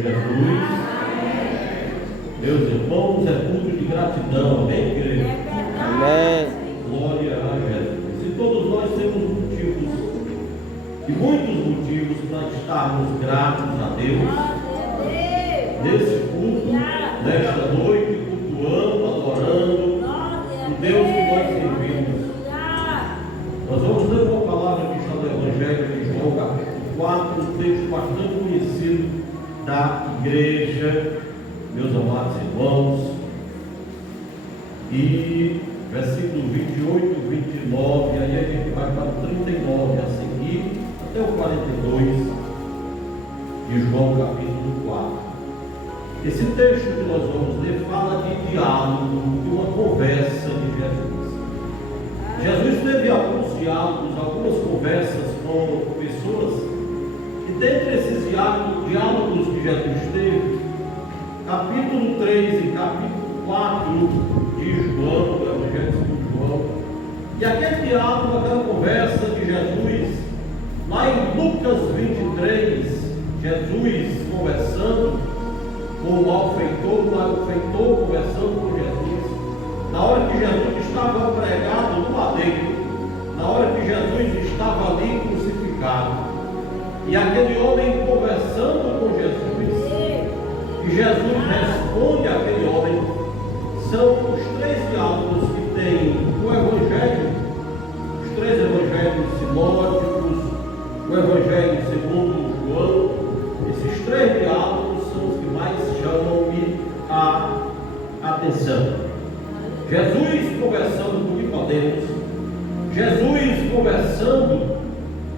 Senhor Jesus. Meus irmãos, é culto de gratidão, amém, igreja? Amém. Glória a Jesus. E todos nós temos motivos, e muitos motivos, para estarmos gratos a Deus nesse culto, nesta noite, cultuando, adorando o Deus que nós servimos. Nós vamos ler uma palavra que está no Evangelho de João, capítulo 4, um texto bastante conhecido da igreja, meus amados irmãos, e versículo 28, 29, aí a gente vai para o 39 a seguir, até o 42 de João capítulo 4. Esse texto que nós vamos ler fala de diálogo, de uma conversa de Jesus. Jesus teve alguns diálogos, algumas conversas com pessoas, e dentre esses diálogos que Jesus teve, capítulo 3 e capítulo 4 de João, do Evangelho de João, e aquele diálogo, aquela conversa de Jesus, lá em Lucas 23, Jesus conversando com o malfeitor, conversando com Jesus, na hora que Jesus estava pregado no madeiro, na hora que Jesus estava ali crucificado, e aquele homem conversando com Jesus, e Jesus responde àquele homem. São os três diálogos que tem o Evangelho, os três Evangelhos sinóticos, o Evangelho segundo João. Esses três diálogos são os que mais chamam-me a atenção. Jesus conversando com Nicodemos, Jesus conversando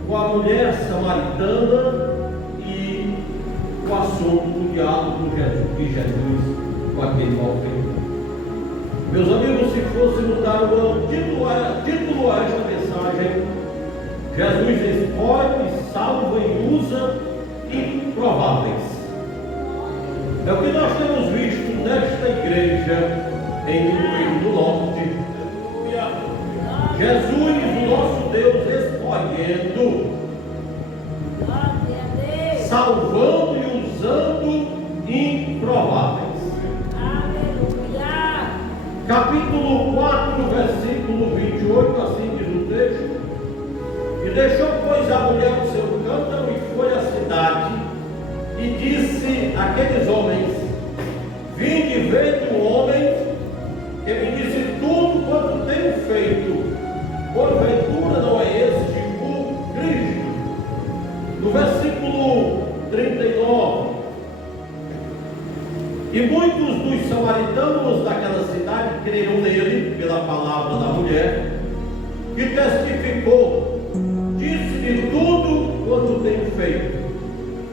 com a mulher samaritana e o assunto do diálogo de Jesus com aquele malfeitor. Meus amigos, se fôssemos dar um título a esta mensagem, Jesus escolhe, salva e usa improváveis. É o que nós temos visto nesta igreja em Rio do Norte. Jesus, o nosso Deus, escolhendo, salvando e usando improváveis. Capítulo 4, versículo 28, assim diz o texto: e deixou, pois, a mulher o seu cântaro e foi à cidade, e disse àqueles homens: vinde e vede um homem que me disse tudo quanto tenho feito. Porventura não é este o Cristo? No versículo 39, e muitos dos samaritanos daquela cidade creram nele pela palavra da mulher, que testificou: disse-me tudo quanto tenho feito.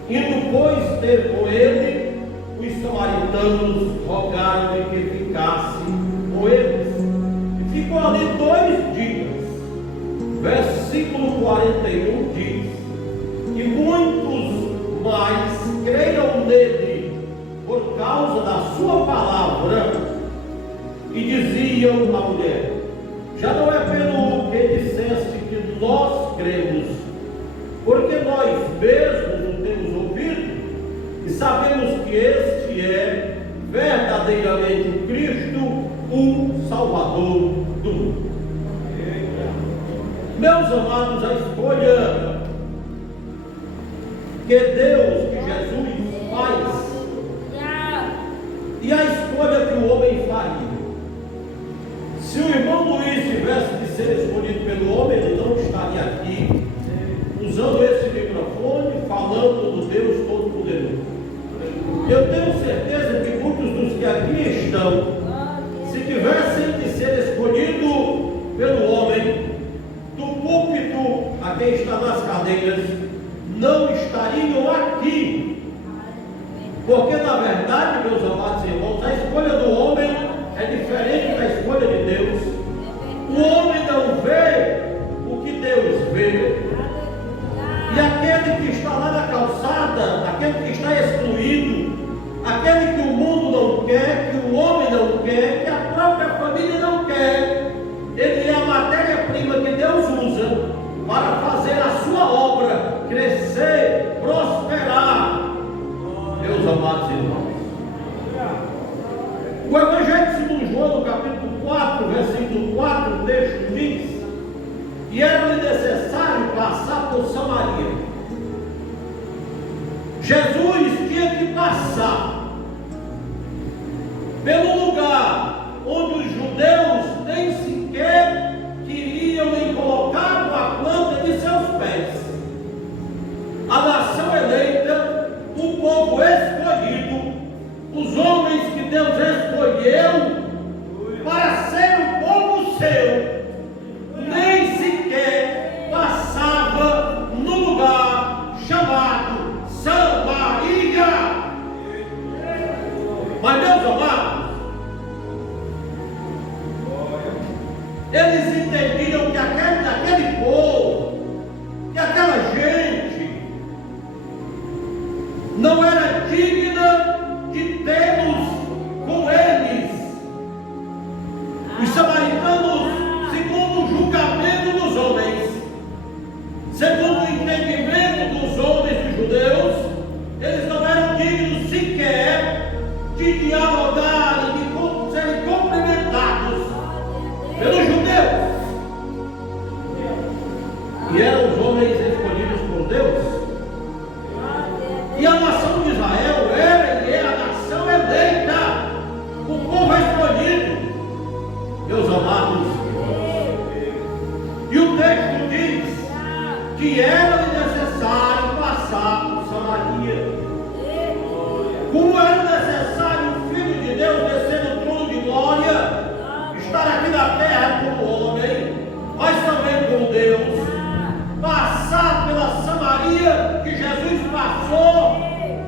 Indo, pois, ter com ele, os samaritanos rogaram-lhe que ficasse com eles, e ficou ali 2 dias. Versículo 41 diz: e muitos mais creram nele por causa da sua palavra, e diziam à mulher: já não é pelo que disseste que nós cremos, porque nós mesmos o temos ouvido, e sabemos que este é verdadeiramente o Cristo, o Salvador do mundo. Meus amados, a escolha que Deus, que Jesus faz, e a escolha que o homem faria. Se o irmão Luiz tivesse de ser escolhido pelo homem, ele não estaria aqui usando esse microfone, falando do Deus Todo-Poderoso. Eu tenho certeza que muitos dos que aqui estão, se tivessem de ser escolhido pelo homem, do púlpito a quem está nas cadeiras, não estariam aqui. Porque na verdade, meus amados irmãos, a escolha do homem é diferente da escolha de Deus. O homem não vê o que Deus vê. E aquele que está lá na calçada, aquele que está excluído, aquele que o mundo não quer, que o homem não quer, que a própria família não quer, ele é a matéria-prima que Deus usa para fazer a sua obra crescer, prosperar. meus amados irmãos. O Evangelho segundo João, no capítulo 4, versículo 4, o texto diz: e era-lhe necessário passar por Samaria. Jesus tinha que passar pelo lugar onde os judeus nem sequer queriam nem colocar a planta de seus pés. A nação eleita, o povo escolhido, os homens que Deus escolheu para ser o povo seu, nem sequer passava no lugar chamado Samaria. Mas, meus amados, eles entendiam que aquele povo, que aquela gente não era digna de tê-los com eles. Os samaritanos, segundo o julgamento dos homens, segundo o entendimento dos homens dos judeus, eles não eram dignos sequer de dialogar e de serem cumprimentados pelos judeus. E eram os homens escolhidos por Deus. E a nação de Israel era e é a nação eleita, o povo escolhido, meus amados. E o texto diz que era necessário passar por Samaria. Como era necessário o Filho de Deus descer no trono de glória, estar aqui na terra como homem, mas também como Deus, passar pela Samaria que Jesus passou,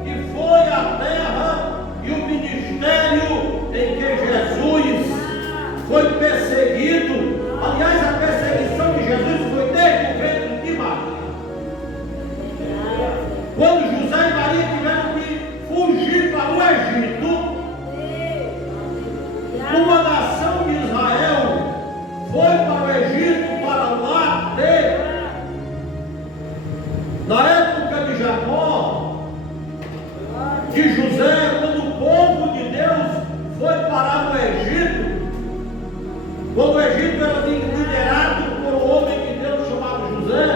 que foi a terra e o ministério em que Jesus foi perseguido. Aliás, a perseguição de Jesus foi desde o ventre de Maria. Quando José e Maria tiveram que fugir para o Egito, uma nação de Israel foi para o Egito para lá ter, na época de Jacó, de José, quando o povo de Deus foi parar no Egito, quando o Egito era liderado por um homem de Deus chamado José,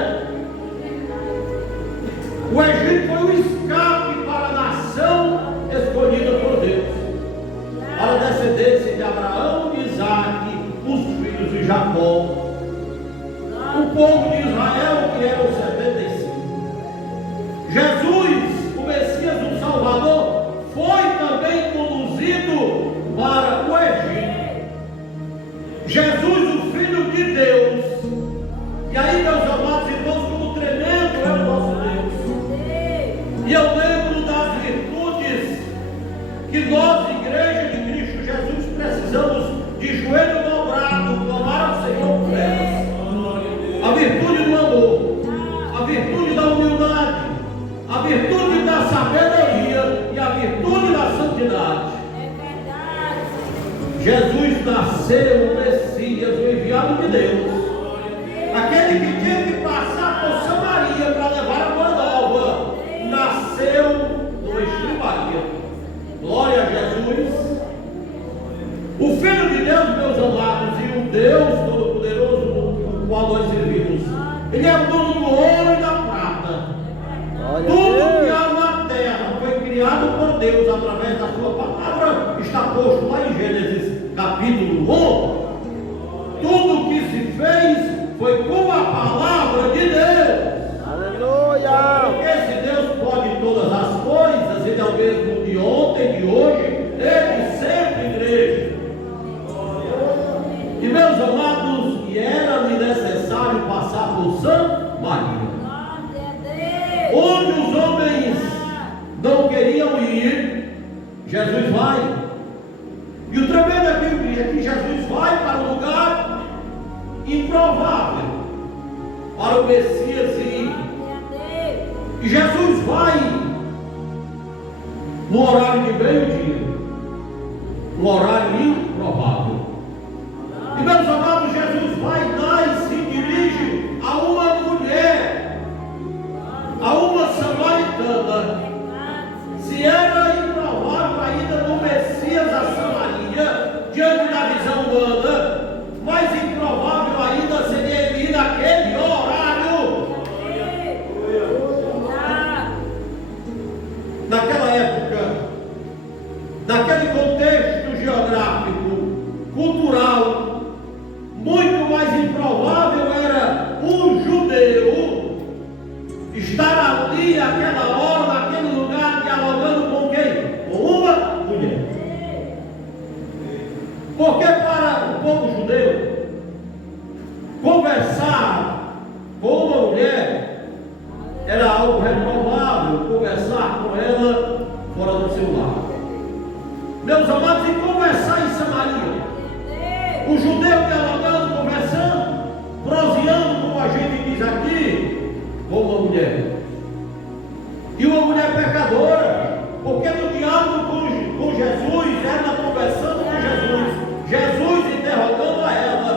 o Egito foi um escape para a nação escolhida por Deus, para a descendência de Abraão, de Isaac, os filhos de Jacó. O povo de Israel, que eram 75. Jesus, o Messias, o Salvador, foi também conduzido para o Egito. Jesus, o Filho de Deus. E aí, meus amados irmãos, como tremendo é o nosso Deus. E eu lembro das virtudes que nós, Igreja de Cristo Jesus, precisamos de joelho dobrado, clamar ao Senhor por elas. A virtude do amor, a virtude da humildade, a virtude da sabedoria e a virtude da santidade. Jesus nasceu, o Messias, o enviado de Deus, aquele que tinha que passar por Samaria para levar a boa nova, nasceu no Estribaria. Glória a Jesus. O Filho de Deus, meus amados, e o Deus Todo-Poderoso, o qual nós servimos, Ele é o dono do ouro e da prata. Tudo que há na terra foi criado por Deus através da sua palavra, está posto lá em Gênesis capítulo 1. Tudo que se fez foi com a palavra de Deus. Aleluia! Porque se Deus pode todas as coisas, Ele é o mesmo de ontem, de hoje, Ele sempre, igreja. E meus amados, e era-lhe necessário passar por Samaria, onde os homens não queriam ir, Jesus vai. E o tremendo aqui é que Jesus vai para um lugar improvável para o Messias ir. E Jesus vai no horário de meio-dia, no horário improvável. E meus amados, Jesus vai lá e se dirige a uma mulher, a uma samaritana. Se era cultural, muito mais improvável era um judeu estar ali, aquela hora, naquele lugar, dialogando com quem? Com uma mulher. Porque para o povo judeu, conversar com uma mulher era algo reprovável, conversar com ela fora do seu lar. Meus amados, e conversar em Samaria, o judeu dialogando, conversando, proseando, como a gente diz aqui, com uma mulher. E uma mulher pecadora, porque no diálogo com Jesus, ela conversando com Jesus, Jesus interrogando a ela.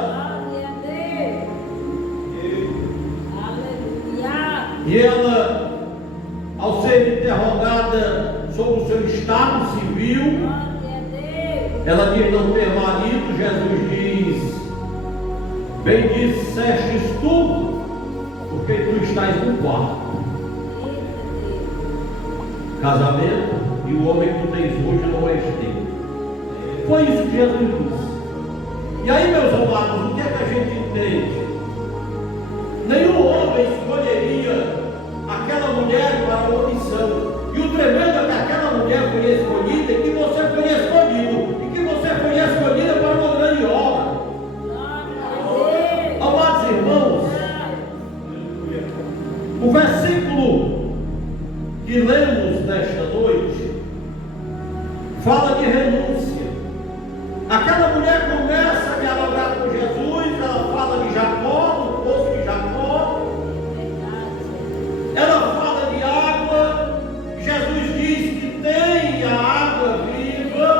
E ela, ao ser interrogada sobre o seu estado civil, ela diz não ter marido. Jesus diz: bem dissestes tu, porque tu estás no quarto. Casamento, e o homem que tu tens hoje não és teu. Foi isso que Jesus disse. E aí, meus amados, o que é que a gente entende? Nenhum homem escolheria aquela mulher para uma missão. E o tremendo é que aquela mulher foi escolhida e que você foi escolhido. E que você foi escolhida para uma grande obra. Amados irmãos, o versículo que lemos nesta noite fala de renúncia. Aquela mulher começa a dialogar com Jesus, ela fala de Jacó, do poço de Jacó, ela fala de água. Jesus diz que tem a água viva,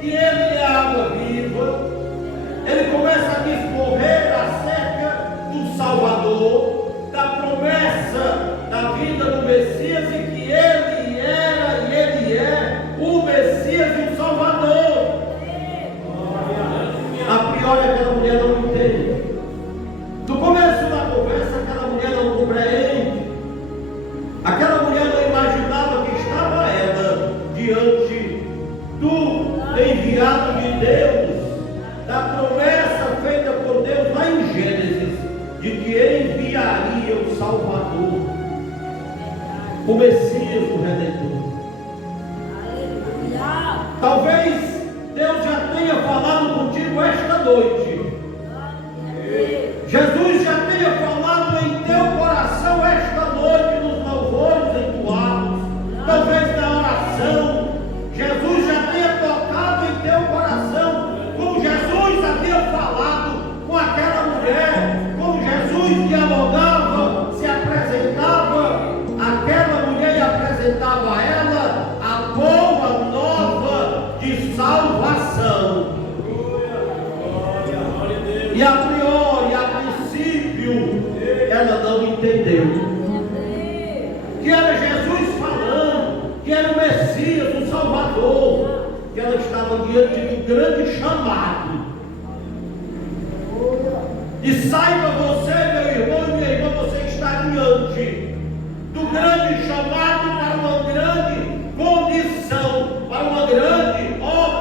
que ele é a água viva. Ele começa a discorrer acerca do Salvador, da promessa da vinda do Messias, e que ele era e ele é o Messias e o Salvador. A priori aquela mulher não entende. No começo da conversa aquela mulher não compreende. Aquela mulher não imaginava que estava ela diante do enviado de Deus, da promessa feita por Deus lá em Gênesis, de que ele enviaria o Salvador, o Messias, o Redentor. Talvez Deus já tenha falado contigo esta noite. Jesus já tenha falado em teu coração esta noite, nos louvores entoados, talvez na oração. Jesus já tenha tocado em teu coração, como Jesus havia falado com aquela mulher, como Jesus dialogava, se apresentava àquela mulher e apresentava a ela a boa nova de salvação. E a priori, a princípio, ela não entendeu que era Jesus falando, que era o Messias, o Salvador, que ela estava diante do grande chamado. E saiba você, meu irmão e minha irmã, você está diante do grande chamado para uma grande condição, para uma grande obra.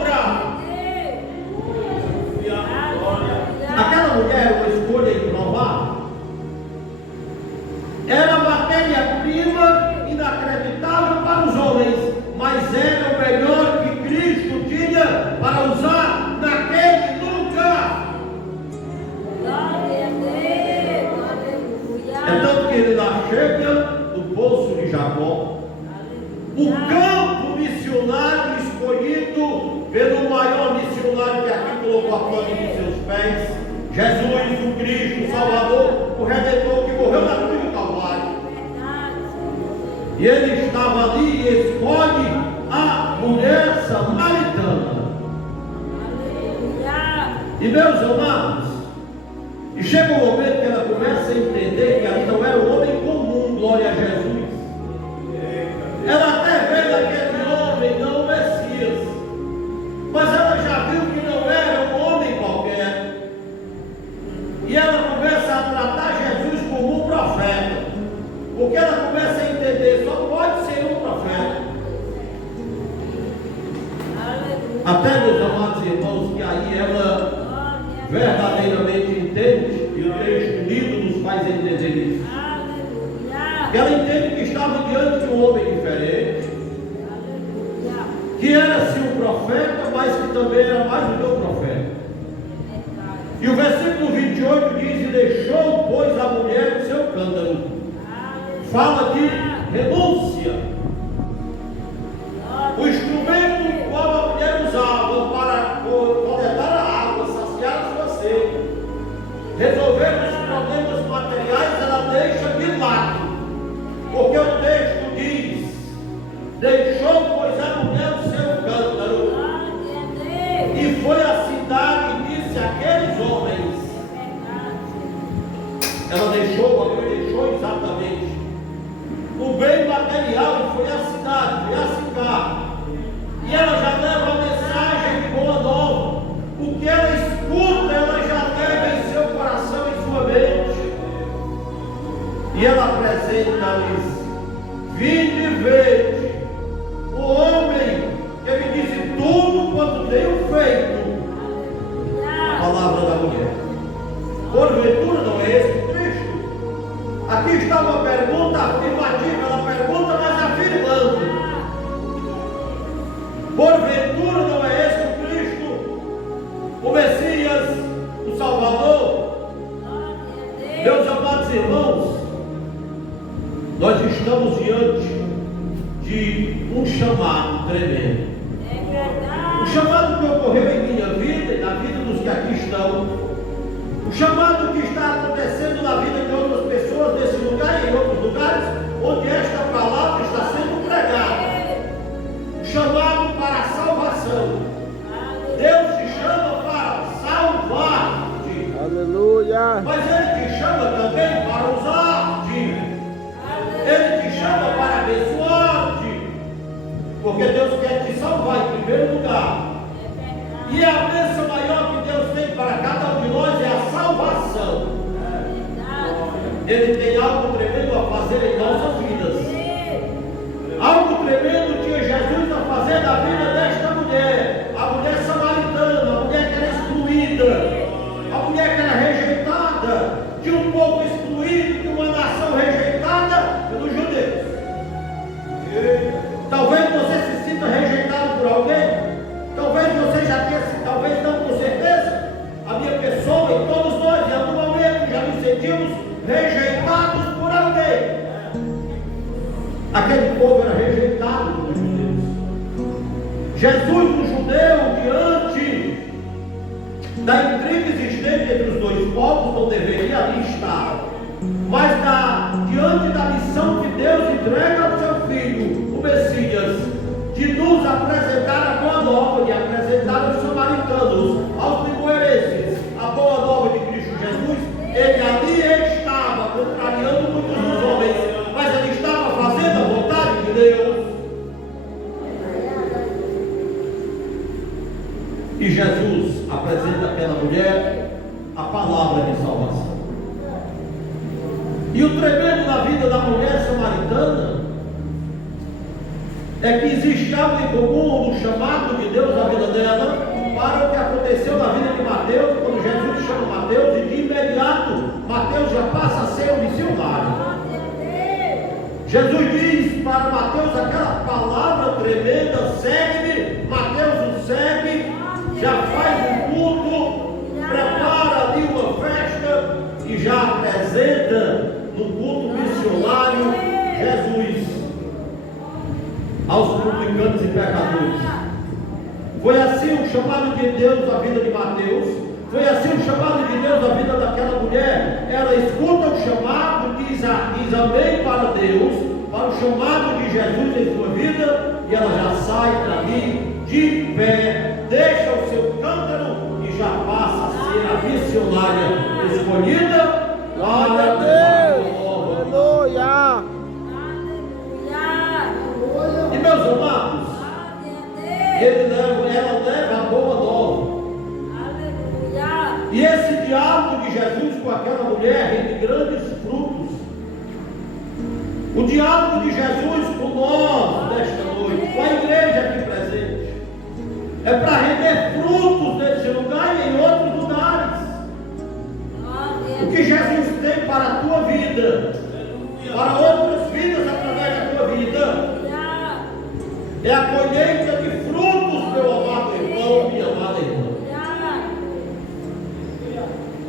Aquela mulher era uma escolha improvável. Era matéria-prima inacreditável para os homens, mas era o melhor que Cristo tinha para usar naquele lugar. É tanto que ele lá chega no poço de Jacó, o campo missionário escolhido pelo maior missionário que aqui colocou a planta de seus pés, Jesus, o Cristo, o Salvador, o Redentor que morreu na cruz do Calvário. E ele estava ali e escolhe a mulher samaritana. E meus amados, e chega um momento que ela começa a entender que ali não era um homem comum, glória a Jesus. Ela até vê naquele homem não o Messias, mas ela já viu que não era um homem qualquer. E ela começa a tratar Jesus como um profeta, porque ela começa a entender, só pode ser um profeta. Até, meus amados irmãos, que aí ela verdadeiramente entende, e o texto lido nos faz entender isso. Ela entende que estava diante de um homem diferente, que era sim um profeta, mas que também era mais do que um profeta. E o versículo 28 diz: e deixou, pois, a mulher do seu cântaro. Fala de renúncia. O instrumento qual a mulher usava para coletar a água, saciar a sua sede, resolver os problemas materiais, ela deixa de lado. Porque o texto diz: deixou, pois, a mulher o seu cântaro, e foi à cidade e disse àqueles homens. Ela deixou exatamente o bem material e foi à cidade, foi à cidade. E ela já leva a mensagem de boa nova. O que ela escuta, ela já leva em seu coração, em sua mente. E ela apresenta-lhes: vinde e vede o homem que me disse tudo quanto tenho feito. A palavra da mulher. Porventura não é esse o Cristo? Aqui está uma pergunta afirmativa. Ela pergunta, mas afirmando. Porventura não é esse o Cristo, o Messias, o Salvador? Meus amados irmãos, nós estamos diante de um chamado tremendo. Um chamado que ocorreu em minha vida e na vida dos que aqui estão. Um chamado que está acontecendo na vida de outras pessoas nesse lugar e em outros lugares onde esta palavra está sendo pregada. Chamado para a salvação. Deus te chama para salvar-te. Aleluia. Mas Ele te chama também para usar-te. Ele te chama para abençoar-te. Porque Deus quer te salvar em primeiro lugar. E a bênção maior que Deus tem para cada um de nós é a salvação. Ele tem algo tremendo a fazer em nossas vidas. Algo tremendo tinha Jesus a fazer na vida desta mulher. A mulher samaritana, a mulher que era excluída, a mulher que era rejeitada, de um povo excluído, de uma nação rejeitada pelos judeus. Talvez você se sinta rejeitado por alguém. Talvez você já tenha, talvez não com certeza, a minha pessoa e todos nós em algum momento já nos sentimos rejeitados por alguém. Aquele povo era rejeitado pelos judeus. Jesus, o judeu, diante da intriga existente entre os dois povos, não deveria ali estar. Mas diante da missão que Deus entrega ao seu Filho, o Messias, de nos apresentar a boa nova, de apresentar aos samaritanos, aos limoeirenses, a boa nova de Cristo Jesus, ele ali estava contrariando muitos dos homens, mas ele estava fazendo a vontade de Deus. E Jesus apresenta àquela mulher a palavra de salvação. E o tremendo na vida da mulher samaritana é que existe algo em comum no chamado de Deus na vida dela para o que aconteceu na vida de Mateus, quando Jesus chama Mateus, e de imediato Mateus já passa a ser um missionário. Jesus diz para Mateus aquela palavra tremenda: segue-me. Mateus o segue, já faz um culto, prepara ali uma festa e já apresenta no culto missionário Jesus aos publicanos e pecadores. Foi assim o chamado de Deus na vida de Mateus. Foi assim o chamado de Deus na vida daquela mulher. Ela escuta o chamado, diz amém para Deus, para o chamado de Jesus em sua vida, e ela já sai dali de pé, deixa o seu cântaro e já passa a ser a missionária escolhida. Glória a Deus. Aleluia. E meus amados, ela leva a boa nova. E esse diálogo de Jesus com aquela mulher rende grandes frutos. O diálogo de Jesus com nós nesta noite, com a igreja aqui presente, é para render frutos nesse lugar e em outros lugares. O que Jesus tem para a tua vida, para outras vidas através da tua vida, é a colheita de frutos, meu amado irmão, minha amada irmã.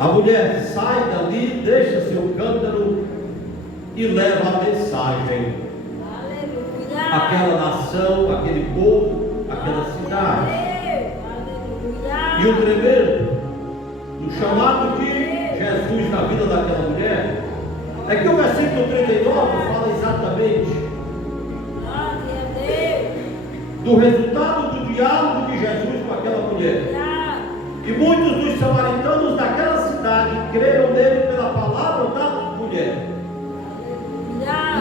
A mulher sai dali, deixa seu cântaro e leva a mensagem àquela nação, àquele povo, àquela cidade. E o tremendo do chamado de Jesus na vida daquela mulher é que o versículo 39 fala exatamente do resultado do diálogo de Jesus com aquela mulher. E muitos dos samaritanos daquela cidade creram nele pela palavra da mulher.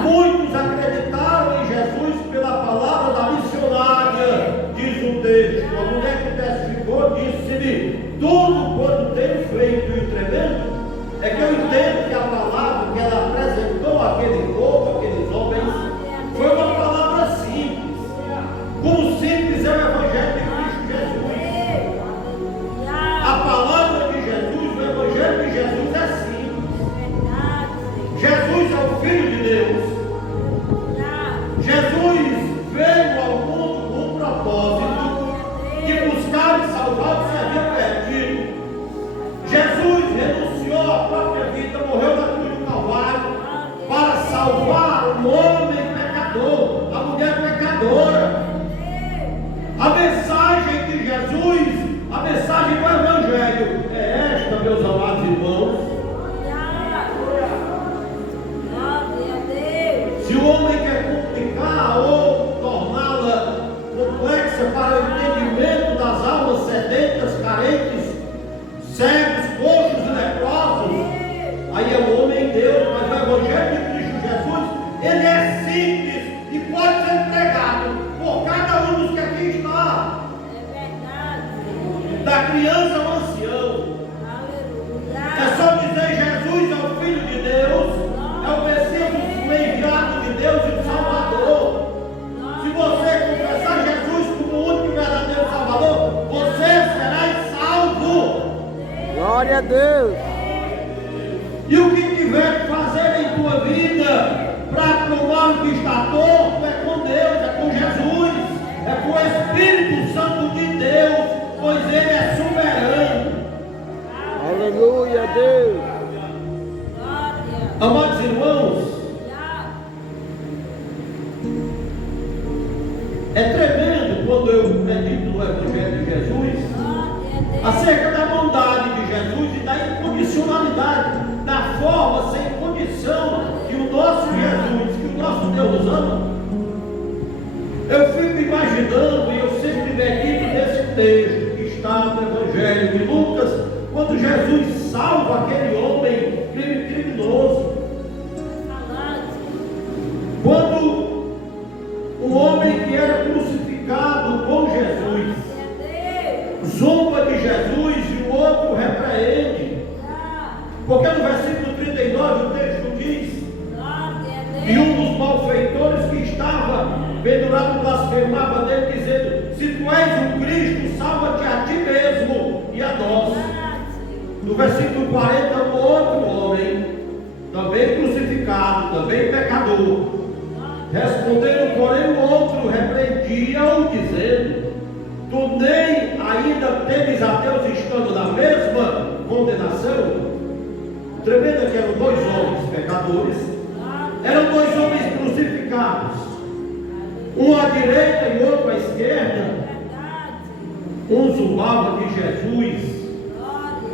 Muitos acreditaram em Jesus pela palavra da missionária, diz o texto. A mulher que testificou disse-lhe: tudo quanto tenho feito. E o tremendo é que eu entendo que a palavra que ela apresentou àquele povo, àqueles homens, foi uma palavra simples. Como simples é o Evangelho de Cristo Jesus. A palavra de Jesus, o Evangelho de Jesus é simples. Jesus é o Filho de Deus. Jesus veio ao mundo com um propósito de buscar e salvar o que se havia perdido. Jesus renunciou à própria vida, morreu na cruz do Calvário para salvar o homem pecador, a mulher pecadora. A mensagem de Jesus, a mensagem do Evangelho é esta, meus amados irmãos. Se o homem quer complicar ou torná-la complexa para o entendimento das almas sedentas, carentes, cegos, coxos e leprosos, aí é o homem Deus. Mas o Evangelho de Cristo Jesus, ele é simples e pode ser pregado por cada um dos que aqui está, da criança ao ancião. É só dizer: Jesus é o Filho de Deus, é o Messias, o enviado de Deus e o Salvador. Se você confessar Jesus como o único e verdadeiro Salvador, você será salvo. Glória a Deus. E o que tiver que fazer em tua vida para provar o que está torto é com Deus, é com Jesus, é com o Espírito Santo de Deus, pois Ele é soberano. Aleluia, Deus. Amados irmãos, é tremendo quando eu medito no Evangelho de Jesus acerca da bondade de Jesus e da incondicionalidade, da forma sem condição que o nosso Jesus, que o nosso Deus nos ama. Eu fico imaginando, e eu sempre medito nesse texto que está no Evangelho de Lucas, quando Jesus salva aquele homem criminoso. Quando o homem que era crucificado com Jesus zomba de Jesus e o outro repreende. Porque no versículo 39 o texto diz: e um dos malfeitores que estava pendurado blasfemava dele, dizendo: se tu és o Cristo, salva-te a ti mesmo e a nós. No versículo 40, o outro homem, também crucificado, também pecador, respondendo, porém, o outro repreendia-o, dizendo: tu nem ainda temes a Deus, estando na mesma condenação? Tremendo é que eram dois homens pecadores, eram dois homens crucificados, um à direita e outro à esquerda. Um zombava de Jesus,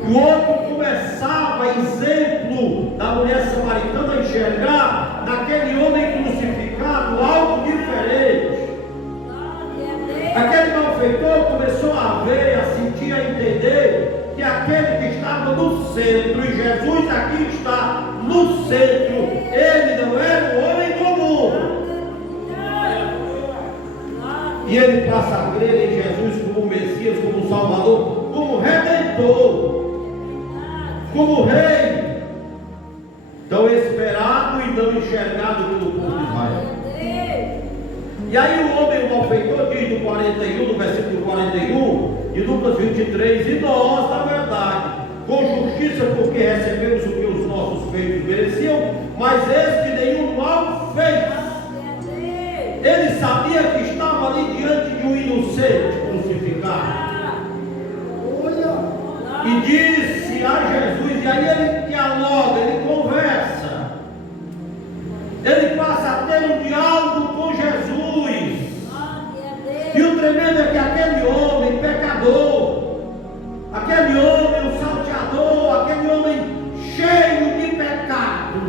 e o outro começava, exemplo da mulher samaritana, a enxergar naquele homem crucificado algo diferente. Aquele malfeitor começou a ver, a sentir, a entender que aquele que estava no centro, e Jesus aqui está no centro, ele não era um homem comum. E ele passa a crer em Jesus como Messias, como Salvador, como Redentor, como Rei, tão esperado e não enxergado pelo povo de Israel. E aí o homem, o malfeitor, diz no 41, no versículo 41, e Lucas 23, e nós, na verdade, com justiça, porque recebemos o que os nossos feitos mereciam, mas este nenhum mal fez. Ele sabia que estava ali diante de um inocente crucificado. E disse a Jesus, e aí ele dialoga, ele conversa, ele passa a ter um diálogo com Jesus. E o tremendo é que aquele homem pecador, aquele homem um salteador, aquele homem cheio de pecado,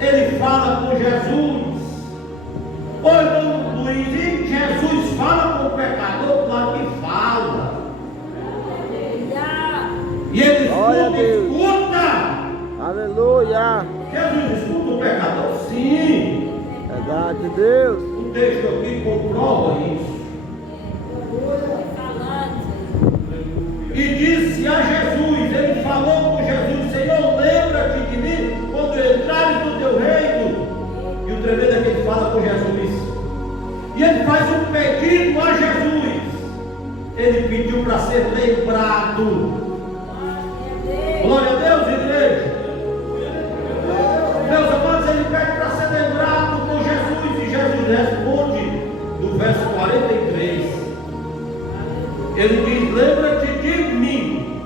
ele fala com Jesus. Ô irmão Luiz, e Jesus fala com o pecador? Claro que fala. E ele escuta. Aleluia. Jesus escuta o pecador? Sim. Verdade de Deus. O texto aqui comprova isso. E disse a Jesus, ele falou com Jesus, Senhor, lembra-te de mim quando entrares no teu reino. E o tremendo é que ele fala com Jesus. E ele faz um pedido a Jesus. Ele pediu para ser lembrado. Glória a Deus, igreja. Meus amados, ele pede para ser lembrado com Jesus. E Jesus responde no verso 43. Ele diz, lembra-te de mim.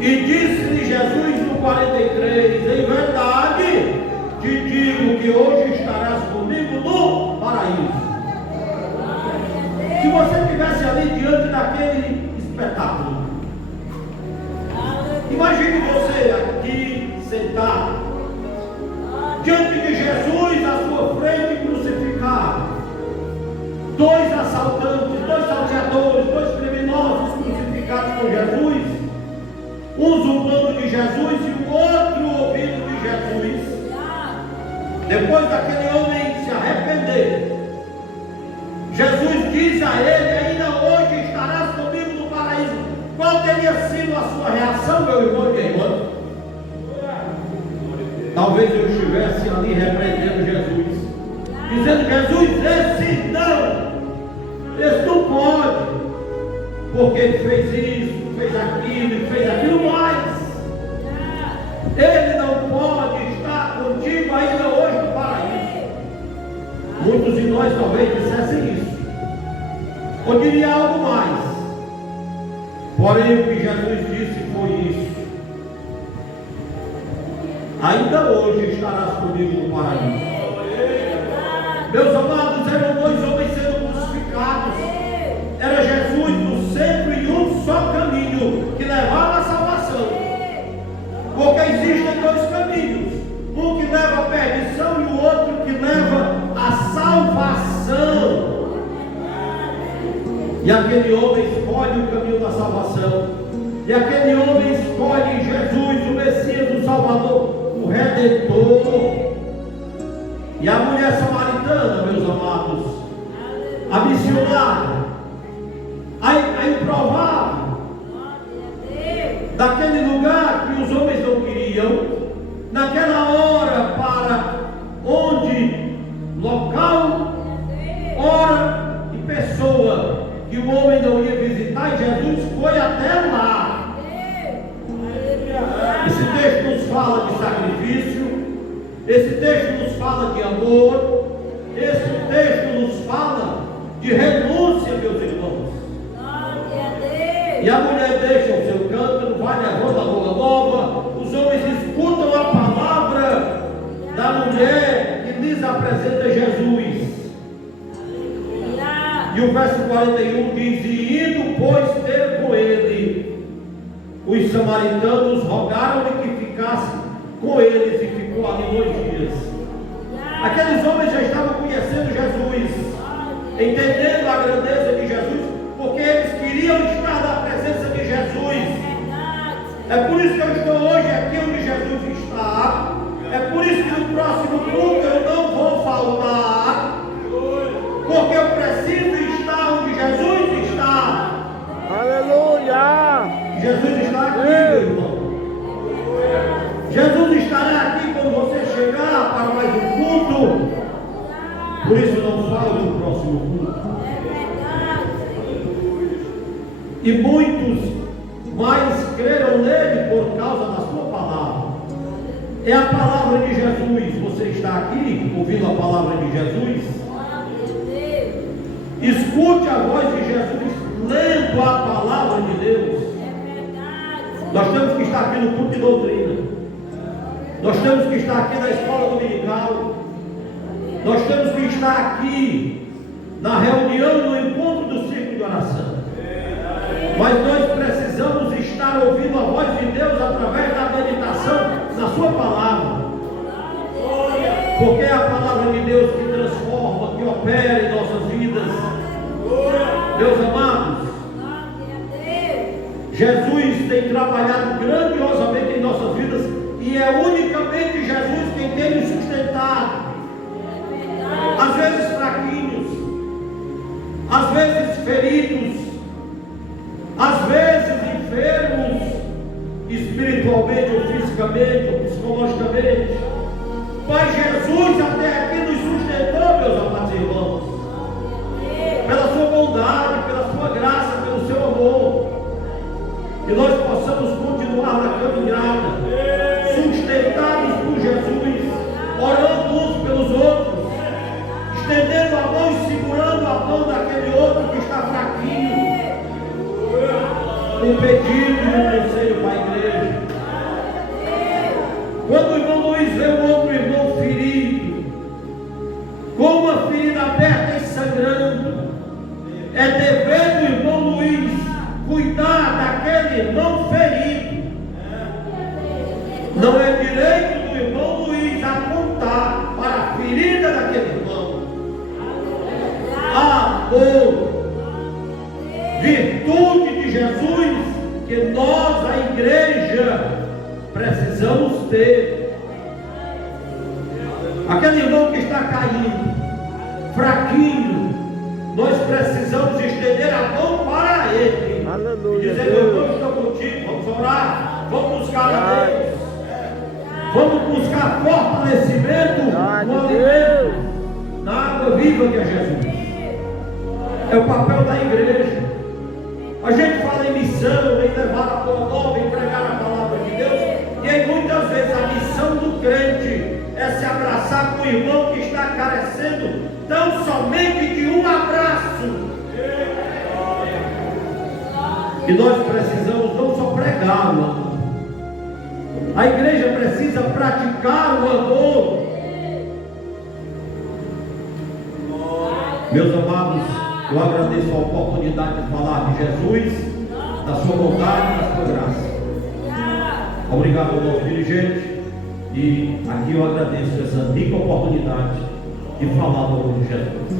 E disse-lhe Jesus no 43, em verdade te digo que hoje estarás comigo no paraíso. Se você estivesse ali diante daquele espetáculo, imagine você aqui sentado, diante de Jesus à sua frente crucificado, dois assaltantes, dois salteadores, dois criminosos crucificados com Jesus, um zombando de Jesus e o outro ouvindo de Jesus. Depois daquele homem se arrepender, Jesus diz a ele, ainda hoje estarás comigo no paraíso. Qual teria sido a sua reação, meu irmão e minha irmã? Talvez eu estivesse ali repreendendo Jesus, dizendo, Jesus, esse não pode, porque ele fez isso, fez aquilo mais. Ele não pode estar contigo ainda hoje no paraíso. Muitos de nós talvez dissessem isso, ou diria algo mais. Porém, o que Jesus disse foi isso: ainda hoje estarás comigo no paraíso. Meus amados, eram dois homens sendo crucificados. Era Jesus no centro e um só caminho que levava à salvação. Porque existem dois caminhos, um que leva à perdição e o outro que leva à salvação. E aquele homem escolhe o caminho da salvação. E aquele homem escolhe Jesus, o Messias, o Salvador, o Redentor. E a mulher samaritana, meus amados, a missionária, a improvável, daquele lugar que os homens não queriam, naquela hora para onde local, hora e pessoa que o homem não ia visitar, e Jesus foi até lá. Esse texto nos fala de sacrifício, esse texto nos fala de amor, esse texto nos fala de renúncia, meus irmãos. E a mulher deixa o seu cântaro, vai levando a boa nova, os homens escutam a palavra da mulher que lhes apresenta Jesus. E o verso 41 diz, e indo, pois, ter com ele, os samaritanos rogaram-lhe que ficasse com eles, e ficou ali 2 dias. Aqueles homens já estavam conhecendo Jesus, entendendo a grandeza de Jesus, porque eles queriam estar na presença de Jesus. É por isso que eu estou hoje aqui onde Jesus está. É por isso que no próximo culto eu não vou faltar, porque eu preciso estar onde Jesus está. Aleluia. Jesus está aqui, meu irmão. Jesus estará aqui quando você chegar para mais um culto. Por isso não falo do próximo culto. E muitos mais creram nele por causa da sua palavra. É a palavra de Jesus. Você está aqui ouvindo a palavra de Jesus? Escute a voz de Jesus lendo a palavra de Deus. Nós temos que estar aqui no culto de doutrina. Nós temos que estar aqui na escola dominical. Nós temos que estar aqui na reunião, no encontro do círculo de oração. Mas nós precisamos estar ouvindo a voz de Deus através da meditação na sua palavra. Porque é a palavra de Deus que transforma, que opera em nossas vidas. Meus amados, Jesus tem trabalhado grandiosamente em nossas vidas e é unicamente Jesus quem tem nos sustentado. Às vezes fraquinhos, às vezes feridos, às vezes enfermos, espiritualmente ou fisicamente ou psicologicamente. Mas Jesus até aqui nos sustentou, meus amados irmãos, pela sua bondade, pela sua graça, pelo seu amor. Que nós possamos continuar na caminhada, sustentados por Jesus, orando uns pelos outros, estendendo a mão e segurando a mão daquele outro que está fraquinho. Um pedido e um conselho para a igreja. Quando o irmão Luiz vê o outro irmão ferido, com uma ferida aberta e sangrando, é dever do irmão Luiz cuidar daquele irmão ferido. Não é direito do irmão Luiz apontar para a ferida daquele irmão. Amor, virtude de Jesus que nós, a igreja, precisamos ter. Aquele irmão que está caindo, fraquinho, nós precisamos estender a mão para ele. Aleluia. E dizer: meu irmão, estou contigo, vamos orar, vamos buscar a Deus, vamos buscar fortalecimento no alimento, na água viva que é Jesus. É o papel da igreja. A gente fala em missão, em levar a boa nova, em pregar a palavra de Deus, e aí muitas vezes a missão do crente é se abraçar com o irmão que está carecendo tão somente de um abraço. E nós precisamos não só pregar o amor, a igreja precisa praticar o amor. Meus amados, eu agradeço a oportunidade de falar de Jesus, da sua bondade e da sua graça. Obrigado ao nosso dirigente. E aqui eu agradeço essa rica oportunidade de falar do amor de Jesus.